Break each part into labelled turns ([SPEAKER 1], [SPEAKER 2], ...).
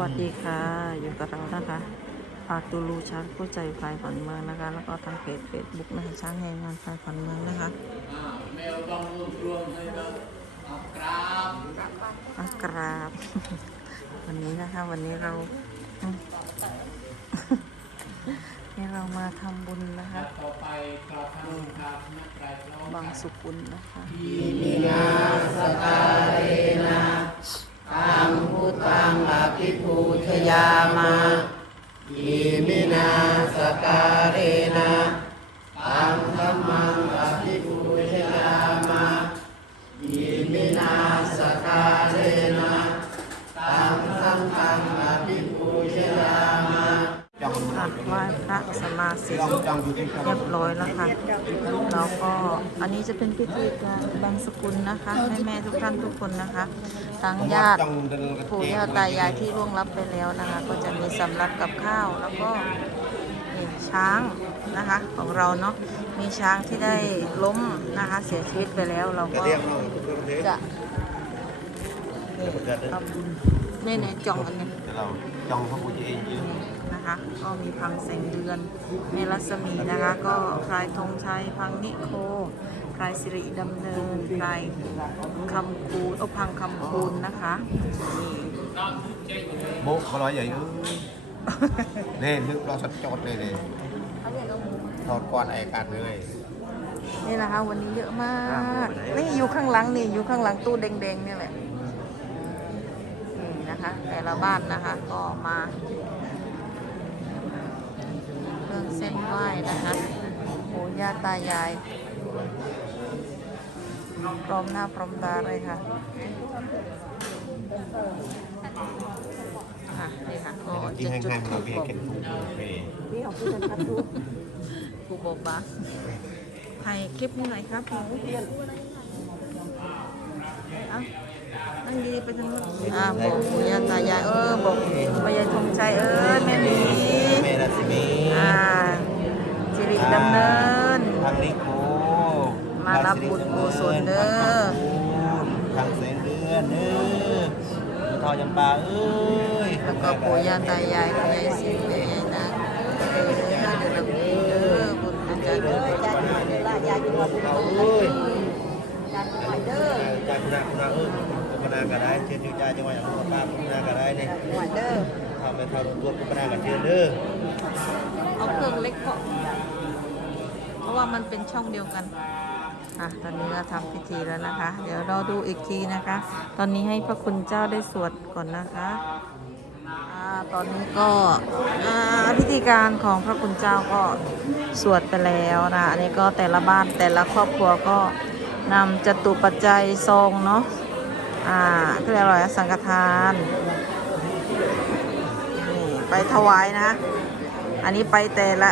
[SPEAKER 1] วัสดีค่ะ อยู่กับเรานะคะปากตูลูช้างผู้ใจฝ่ายฝันเมืองนะคะ แล้วก็ทางเพจเฟซบุ๊กนะคะช้างแห่งงานฝ่ายฝันเมืองนะคะ
[SPEAKER 2] แมวต้องรวบรวมให้เราเอากราบ
[SPEAKER 1] อากราบวันนี้นะคะ วันนี้เราอืมนี่เรามาทำบุญนะคะ
[SPEAKER 2] ต่อไปกราบท่านกราบนักไตรตรอง
[SPEAKER 1] บางสุกุลนะคะ
[SPEAKER 3] ตัง
[SPEAKER 1] บางสกุลนะคะแม่แม่ๆทุกท่านทุกคนนะคะทั้งญาติปู่ย่าตายายที่ล่วงลับไปแล้วนะคะ ก็จะมีสำรับกับข้าวแล้วก็นี่ช้างนะคะของเราเนาะมีช้างที่ได้ล้มนะคะเสียชีวิตไปแล้วเราก็จะนี่ทำบุญนี่ในจองอันนี้
[SPEAKER 3] เราจองพระพุทธเอง
[SPEAKER 1] นะคะ ก็มีพังแสงเดือนในรัศมีนะคะ ก็พลายธงชัยพังนิโคพลายสิริดำเนินพลายคำคูณโอพังคำคูณนะคะนี่
[SPEAKER 3] โบ๊ะเขาร้อยใหญ่เอ้ยเน่นึกเราสัดจอดเลยเลยถอดก่อนไอ้การเลย
[SPEAKER 1] นี่นะคะวันนี้เยอะมากนี่อยู่ข้างหลังนี่อยู่ข้างหลังตู้แดงๆนี่แหละนี่นะคะ แต่ละบ้านนะคะก็มา เครื่องเส้นไหว้นะคะปู่ย่าตายายพร้อมหน้าพร้อมตาเลยค่ะค่ะนี่ค่ะก็
[SPEAKER 3] กิน
[SPEAKER 1] จะ
[SPEAKER 3] แห้
[SPEAKER 1] จุด
[SPEAKER 3] งๆ
[SPEAKER 1] ทู
[SPEAKER 3] เรา
[SPEAKER 1] บ
[SPEAKER 3] เพีย
[SPEAKER 1] บอก
[SPEAKER 3] เก็นทุกเฮ้ย
[SPEAKER 1] นี่ของพี่จันทัดทูกูบอกบ้าถ่ายคลิปนี้หน่อยครับหนูเเอานั่งดีๆไปทางนู้นอ่าบอกปู่ย่าตายายเออบอกพยายธงชัยเออแม่หมี
[SPEAKER 3] เมรัสมี
[SPEAKER 1] อ่าสิริดำเนิน
[SPEAKER 3] ทางนิโค
[SPEAKER 1] มารับบุญกุศลเด้อ
[SPEAKER 3] ทางแสงเดือนเด้อดูทอจำ ปาเอ้ย
[SPEAKER 1] แล้วก็ปู่ย่าตายายคุณยายสิแม่ยายนะเออเดี๋ยวเราบุญเด้อบุญอาจารย์เด้ออาจารย์เด้อละยายอยู่ว่าบุญ
[SPEAKER 3] เอาเอ้ยจานคุณนาคุณนาเอ้ยคุณนาก็ได้เชิญอยู่ใจจังหวัดอย่างป้าคุณนาก็ได้เนี่ย
[SPEAKER 1] หวานเด้อ
[SPEAKER 3] ทำไปทำตัวคุณนาก็เชิญเด้อ
[SPEAKER 1] เอาเครื่องเล็กพอเพราะว่ามันเป็นช่องเดียวกัน อะตอนนี้ก็ทำพิธีแล้วนะคะ เดี๋ยวเราดูอีกทีนะคะ ตอนนี้ให้พระคุณเจ้าได้สวดก่อนนะคะอ่าตอนนี้ก็อ่าพิธีการของพระคุณเจ้าก็สวดไปแล้วนะอันนี้ก็แต่ละบ้านแต่ละครอบครัวก็นำจตุปัจจัยซองเนาะอ่าเรียกอะไรอะสังฆทานนี่ไปถวายนะ อันนี้ไปแต่ละ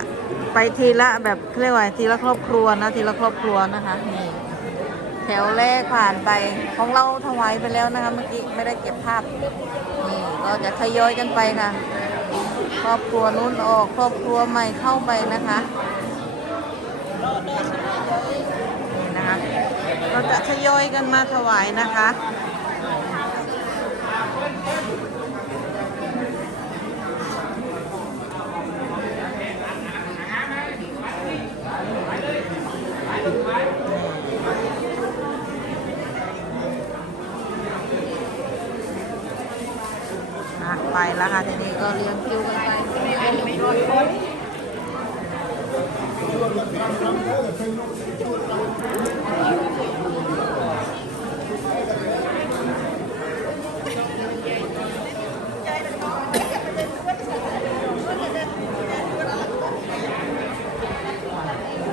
[SPEAKER 1] ไปทีละแบบเรียกว่าทีละครอบครัวนะทีละครอบครัวนะคะนี่แถวแรกผ่านไปของเราถวายไปแล้วนะคะ เมื่อกี้ไม่ได้เก็บภาพนี่เราจะทยอยกันไปค่ะ ครอบครัวนู้นออกครอบครัวใหม่เข้าไปนะคะนี่นะคะ เราจะทยอยกันมาถวายนะคะ อะไปแล้วค่ะทีนี้ก็เรียงคิวกันไป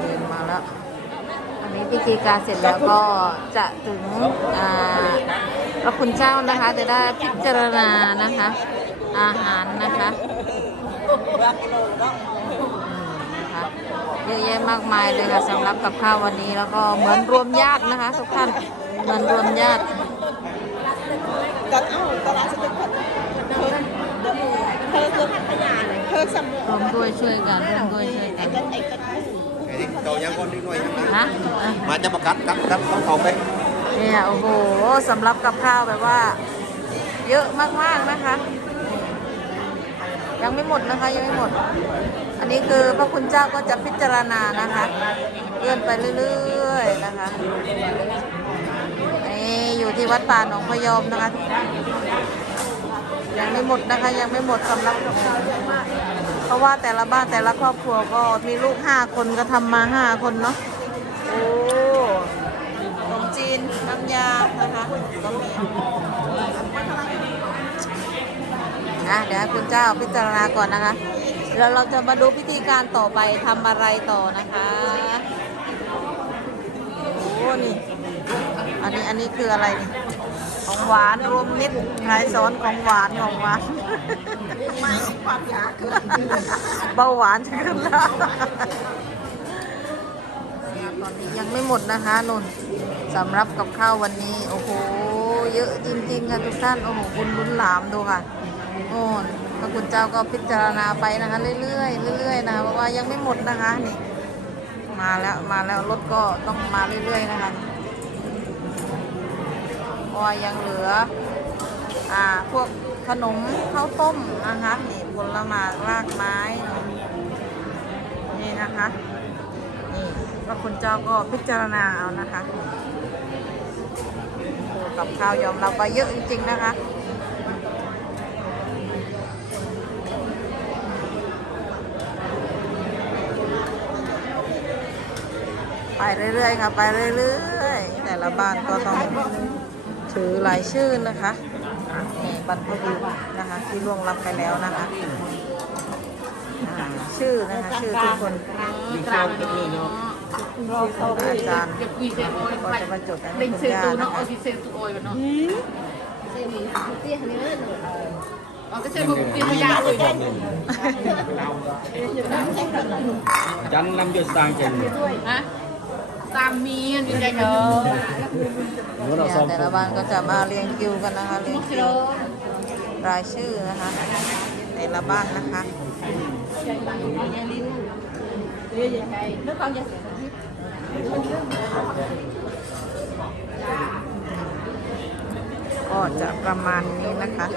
[SPEAKER 1] เดินมาแล้ว อันนี้พิธี กาเสร็จแล้วก็จะถึงพระคุณเจ้านะคะจะได้พิจารณานะคะ อาหารนะคะนะคะเยอะแยะมากมายเลยค่ะสำหรับกับข้าววันนี้แล้วก็เหมือนรวมญาตินะคะทุกท่านเหมือนรวมญาติ
[SPEAKER 4] กับเอ้าตลาดสตึกเธอเธอคือพัทยาเลยเธอสมุทร
[SPEAKER 1] รวมด้วยช่วยกันร่วมด้วยช่วยกัน
[SPEAKER 4] ไอ้ไอ้กระทู้
[SPEAKER 3] ไอ้นี่โตยังคนนิดหน่อยยังนะ
[SPEAKER 1] นะอะ
[SPEAKER 3] มาจะประกัดกับกับต้องเขาไป
[SPEAKER 1] เนี่ยโอ้โหสำหรับกับข้าวแบบว่า เยอะมากๆนะคะ
[SPEAKER 3] เยั
[SPEAKER 1] งไม่หมดนะคะยังไม่หมด อันนี้คือพระคุณเจ้าก็จะพิจารณานะคะเลื่อนไปเรื่อยๆนะคะนี่อยู่ที่วัดป่าหนองพยอมนะคะยังไม่หมดนะคะยังไม่หมดสำหรับเพราะว่าแต่ละบ้านแต่ละครอบครัวก็มีลูกห้าคนก็ทำมาห้าคนเนาะโอ้ขนมจีนน้ำยานะคะก็มีอะเดี๋ยวคุณเจ้าพิจารณาก่อนนะคะแล้วเราจะมาดูพิธีการต่อไปทำอะไรต่อนะคะโอ้นี่อันนี้อันนี้คืออะไรนี่ของหวานรวมมิตรใครสอนของหวานของหวาน
[SPEAKER 4] ไมความอยากเกิน
[SPEAKER 1] เบาหวานจะขึ้นแล้วตอนนี้ยังไม่หมดนะคะนนสำหรับกับข้าววันนี้ โอ้โห เยอะจริงๆค่ะทุกท่าน โอ้โหบุญบุญหลามดูค่ะโอ้พระคุณเจ้าก็พิจารณาไปนะคะ เรื่อยๆเรื่อยๆนะเพราะว่ายังไม่หมดนะคะนี่มาแล้วมาแล้วรถก็ต้องมาเรื่อยๆนะคะเพราะยังเหลือ อ่าพวก ขนมข้าวต้มนะคะนี่ผลไม้รากไม้นี่นะคะนี่พระคุณเจ้าก็พิจารณาเอานะคะกับข้าวยอมรับว่าเยอะจริง ๆ นะคะไปเรื่อยๆค่ะไปเรื่อยๆแต่ละบ้านก็ต้องถือรายชื่อนะคะ บรรพบุรุษนะคะ ที่ล่วงลับไปแล้วนะคะอ่าชื่อนะคะชื่อทุกคนอาจารย์ก็จะมาจดให้คุณย่านะคะ
[SPEAKER 3] จันนำยศต่างกัน
[SPEAKER 5] ตามมีอันนี้ได้เยอะ
[SPEAKER 1] เนี่ยแต่ละบ้านก็จะมาเรียงคิวกันนะคะเรียงคิวรายชื่อนะคะ แต่ละบ้านนะคะก็จะประมาณนี้นะคะ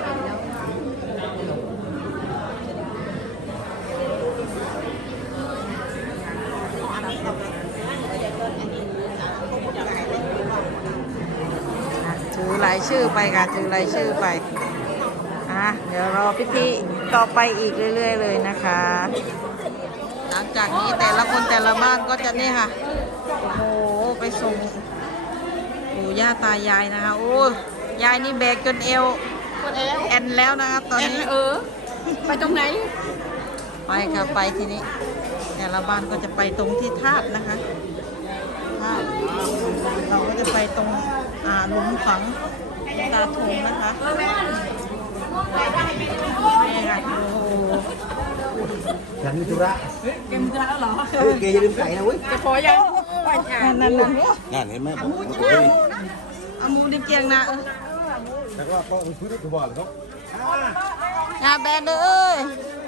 [SPEAKER 1] อะถือราย ชื่อไปค่ะถือรายชื่อไปอะเดี๋ยวรอพิธีต่อไปอีกเรื่อย ๆ เลยนะคะ หลังจากนี้แต่ละคนแต่ละบ้านก็จะนี่ค่ะโอ้โหไปส่งปู่ย่าตายายนะคะโอ้ยายนี่แบกจนเอวแอนแล้วนะครับตอนนี้
[SPEAKER 5] เออ ไปตรงไหน
[SPEAKER 1] ไปค่ะไปทีนี้ แต่ละบ้านก็จะไปตรงที่ธาตุนะคะธาตุเราก็จะไปตรงอ่าหลุมฝัง ตาทงนะคะนี่ค่ะโอ้โห
[SPEAKER 3] ฉันมีธุระ
[SPEAKER 5] เกมจะแล้วเหรอ
[SPEAKER 3] เกย์อย่าลืมไก่นะเว้ย
[SPEAKER 5] จะขอยังไปอะ
[SPEAKER 1] นั่นน่ะ
[SPEAKER 3] นั่นเห็นไหมผม
[SPEAKER 1] เอาหมูดิเกียงนะเออ
[SPEAKER 3] แล้วก็ก็พื้นที่ถูกบอกเลยครับ
[SPEAKER 1] งาแบนเด้อเอ้ย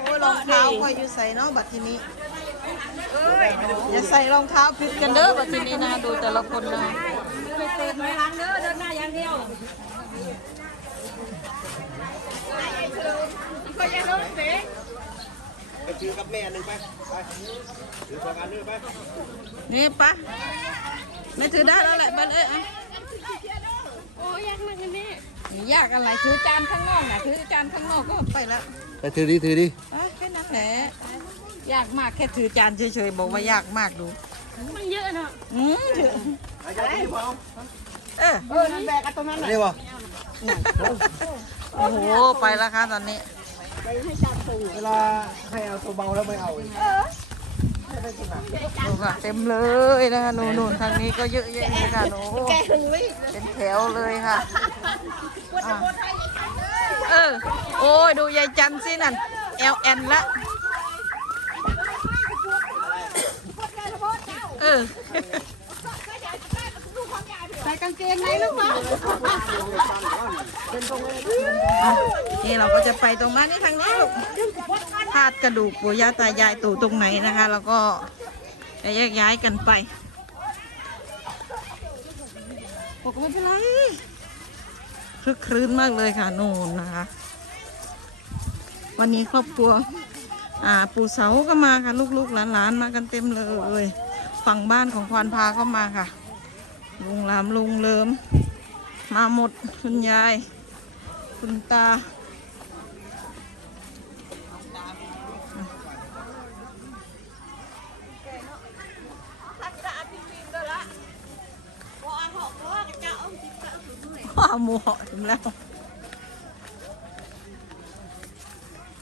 [SPEAKER 1] โอ้ยรองเท้าคอยอยู่ใส่เนาะบัดทีนี้อย่าใส่รองเท้าผิดกันเด้อบัดทีนี้นะดูแต่ละคนนะ
[SPEAKER 5] ไปเติมไม่ล้างเด้อเดินหน้าอย่างเดียว ก็ยังโดนเด็ก
[SPEAKER 3] ไปซื้อกับแม่หนึ่งไป ไปซื้อสองอันนึงไป
[SPEAKER 1] นี่ปะไม่ถือได้แล้วแหละบัดเอ้ยเอา
[SPEAKER 5] โอ้ยากมากเลยแม่
[SPEAKER 1] ยากอะไรถือจานข้างนอกนะถือจานข้างนอกก็ไปแล้ว
[SPEAKER 3] ไปถือดิถือดิ
[SPEAKER 1] อะแค่นั้นแหละยากมากแค่ถือจานเฉยๆบอกว่ายากมากดู
[SPEAKER 5] มันเยอะเนาะ
[SPEAKER 1] อืมถือเออ
[SPEAKER 4] เออนั่นแบกกันตรงนั้น
[SPEAKER 3] อันนี้วะ
[SPEAKER 1] โอ้โห ไปแล้วค่ะตอนนี้
[SPEAKER 4] ไปให้จานส่ง
[SPEAKER 3] เวลาให้เอาตัวเบาแล้วไม่เอาอีก
[SPEAKER 1] ดูค่ะเต็มเลยนะคะหนูนูนทางนี้ก็เยอะแยะเลยค่ะหนู
[SPEAKER 4] แกถึงไม่
[SPEAKER 1] เป็นแถวเลยค่ะอะเออโอ้ยดูยายจันสินั่นเอลแอนละเออ
[SPEAKER 5] ใส่ กางเกงในลูกเนาะ
[SPEAKER 1] นี่เราก็จะไปตรงนั้นนี่ทางนี้ลูกธาตุกระดูกปู่ย่าตายายตู่ตรงไหนนะคะ แล้วก็จะแยกย้ายกันไปบอกว่าไม่เป็นไรคลึกคลื้นมากเลยค่ะนู่นนะคะ วันนี้ครอบครัว อ่า ปู่เสาก็มาค่ะ ลูกๆหลานๆมากันเต็มเลย ฝั่งบ้านของควานพาก็มาค่ะ ลุงลามลุงเลิม มาหมดคุณยาย คุณตาว้าหมูเหาะถึงแล้ว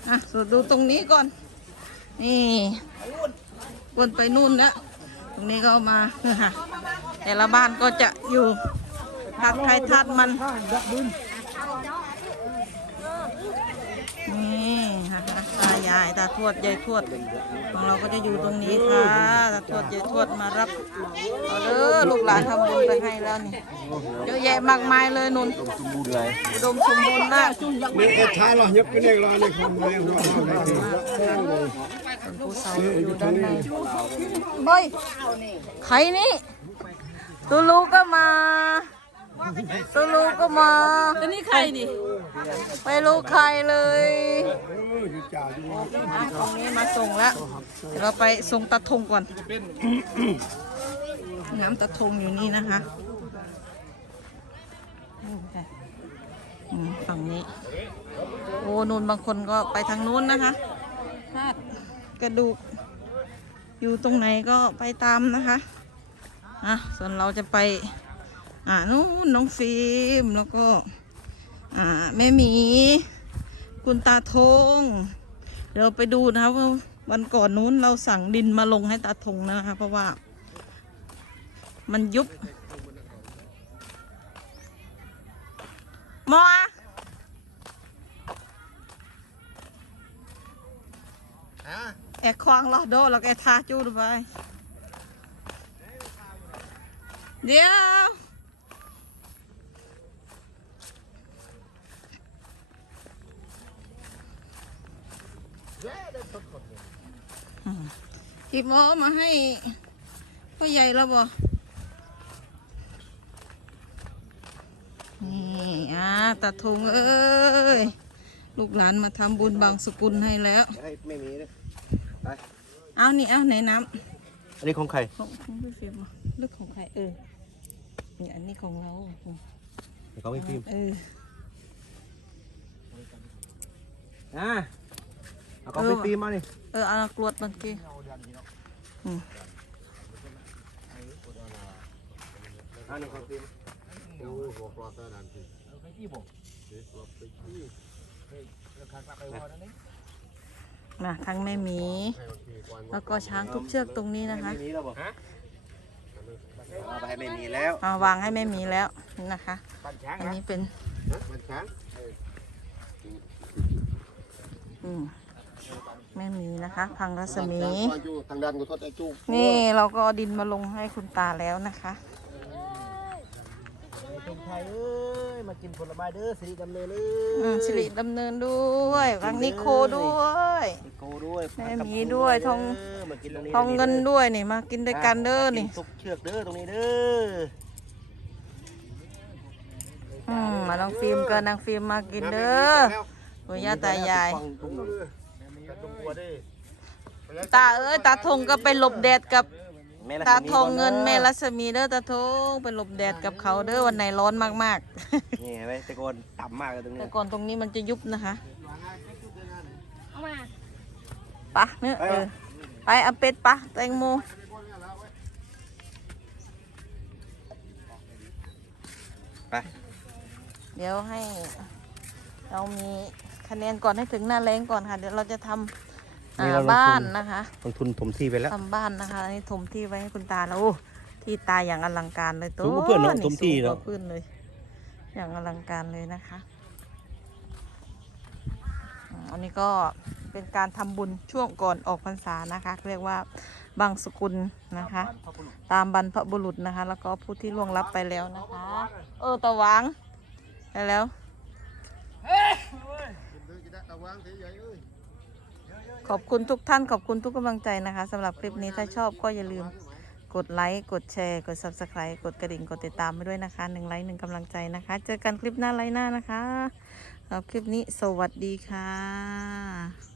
[SPEAKER 1] อะสวดดูตรงนี้ก่อน นี่วนไปนู่นแล้ว ตรงนี้ก็มาเนี่ยค่ะ แต่ละบ้านก็จะอยู่ทัดใครทัดมัน นี่ค่ะตายายตาทวดยายทวดของเราก็จะอยู่ตรงนี้ค่ะตาทวดยายทวดมารับเอาเด้อลูกหลานทำบุญไปให้แล้วนี่เยอะแยะมากมายเลยนุ่นอุดมสมบูรณ์มาก
[SPEAKER 3] นี่เอ็ดท้ายเรายกกันเองเราในคนเดียวเราได้ที่
[SPEAKER 1] ส่วนผู้เสาอยู่ด้านในบอยใครนี่ ตูลูก็มาตูลูก็มา
[SPEAKER 4] แล้วนี่ใครนี่
[SPEAKER 1] ไม่รู้ใครเลย
[SPEAKER 3] เอออยู่จ่าอยู่
[SPEAKER 1] อะตรงนี้มาส่งแล้วเดี๋ยวเราไปส่งตะทงก่อน น้ำตะทงอยู่นี่นะคะอืมฝั่งนี้ โอ้นูนบางคนก็ไปทางนู้นนะคะธาตุกระดูก อยู่ตรงไหนก็ไปตามนะคะ อะส่วนเราจะไป อ่านู้นน้องฟิล์มแล้วก็ อ่าแม่หมี คุณตาทงเดี๋ยวไปดูนะคะว่าวันก่อนนู้นเราสั่งดินมาลงให้ตาทงนะคะเพราะว่า มันยุบมอแอกควางลอโดแล้วก็แอกทาจูดไป เดี๋ยวกีบหมอมาให้พ่อใหญ่แล้วบ่นี่อ่าตาทงเอ้ย ลูกหลานมาทำบุญบางสกุลให้แล้ว
[SPEAKER 3] ไม่มีเลย
[SPEAKER 1] เอานี่เอาไหนน้
[SPEAKER 3] อันนี้ของใครำ
[SPEAKER 1] ของของพี่ฟิล์มเหรอหรือของใครเออ นี่อันนี้ของเรา
[SPEAKER 3] ของพี่พิม
[SPEAKER 1] เออ
[SPEAKER 3] อะเอาของพี่พิมมาดิ
[SPEAKER 1] เออเอากรวดมันกี้อืม
[SPEAKER 3] อันนี้ของพิมโอ้บอกรอตอนนั้นพี่
[SPEAKER 1] นะทั้งแม่หมี แล้วก็ช้างทุกเชือกตรงนี้นะคะ
[SPEAKER 3] ไม่มีแล้วบอก เอาไปให้ไม่มีแล้ว
[SPEAKER 1] เอาวางให้แม่หมีแล้วนี่นะคะอันนี้เป็น
[SPEAKER 3] มันช้าง
[SPEAKER 1] อืมแม่หมีนะคะ พังรัศมี
[SPEAKER 3] ทางด้านกุทศไอ้จู
[SPEAKER 1] นี่เราก็เอาดินมาลงให้คุณตาแล้วนะคะ
[SPEAKER 3] คนไทยเอ้ย มากินผลไม้เด้อสิริดำเนินเอ้
[SPEAKER 1] อืม
[SPEAKER 3] ย
[SPEAKER 1] สิริดำเนินด้วยวังนิโคด้วย
[SPEAKER 3] โกด้วย
[SPEAKER 1] แม่หมีด้วยทอง
[SPEAKER 3] เด้มากินตรงนี้
[SPEAKER 1] ทองเงินด้วยนี่มากินด้วยกันเด้อนี่
[SPEAKER 3] ทุกเชือกเด้อตรงนี้เด้อ
[SPEAKER 1] อืมมาน้องฟิล์มกับนางฟิล์มมากินเด้อปู่ย่าตายายตาเอ้ยตาทงก็ไปหลบ แดดกับตาทองเงินแม่รัศมีเด้อตาทงไปหลบแดดกับเขาเด้อวันไหนร้อนมาก
[SPEAKER 3] นี่เห็นไหมตะโกนต่ำมากเลยตรง
[SPEAKER 1] ๆ
[SPEAKER 3] นี้
[SPEAKER 1] แต่ก่อนตรงนี้มันจะยุบนะคะ
[SPEAKER 5] เอามา
[SPEAKER 1] ปะเนื้อะเออไปเอาเป็ดปะแตงโม
[SPEAKER 3] ไป
[SPEAKER 1] เดี๋ยวให้ เรามีคะแนนก่อนให้ถึงหน้าแรงก่อนค่ะ เดี๋ยวเราจะทำ อ่าบ้านนะคะ
[SPEAKER 3] ลงทุนถมที่ไปแล้ว
[SPEAKER 1] ทำบ้านนะคะอันนี้ถมที่ไว้ให้คุณตาแล้วโอ้ที่ตาอย่างอลังการเลยตัว
[SPEAKER 3] สูงกว่าเพื่อนเนอะถมที่
[SPEAKER 1] สูงก
[SPEAKER 3] เน
[SPEAKER 1] ว่า
[SPEAKER 3] อะ
[SPEAKER 1] เพื่อนเลย อย่างอลังการเลยนะคะอืมอันนี้ก็เป็นการทำบุญช่วงก่อนออกพรรษานะคะ เรียกว่าบางสกุลนะคะ ตามบรรพบุรุษนะคะ แล้วก็ผู้ที่ล่วงลับไปแล้วนะคะ เออตะหวางไปแล้ว ขอบคุณทุกท่านขอบคุณทุกกำลังใจนะคะสำหรับคลิปนี้ถ้าชอบก็อย่าลืมกดไลค์กดแชร์ กด subscribe กดกระดิ่งกดติดตามไปด้วยนะคะหนึ่งไลค์หนึ่งกำลังใจนะคะ เจอกันคลิปหน้าไลค์หน้านะคะสำหรับคลิปนี้สวัสดีค่ะ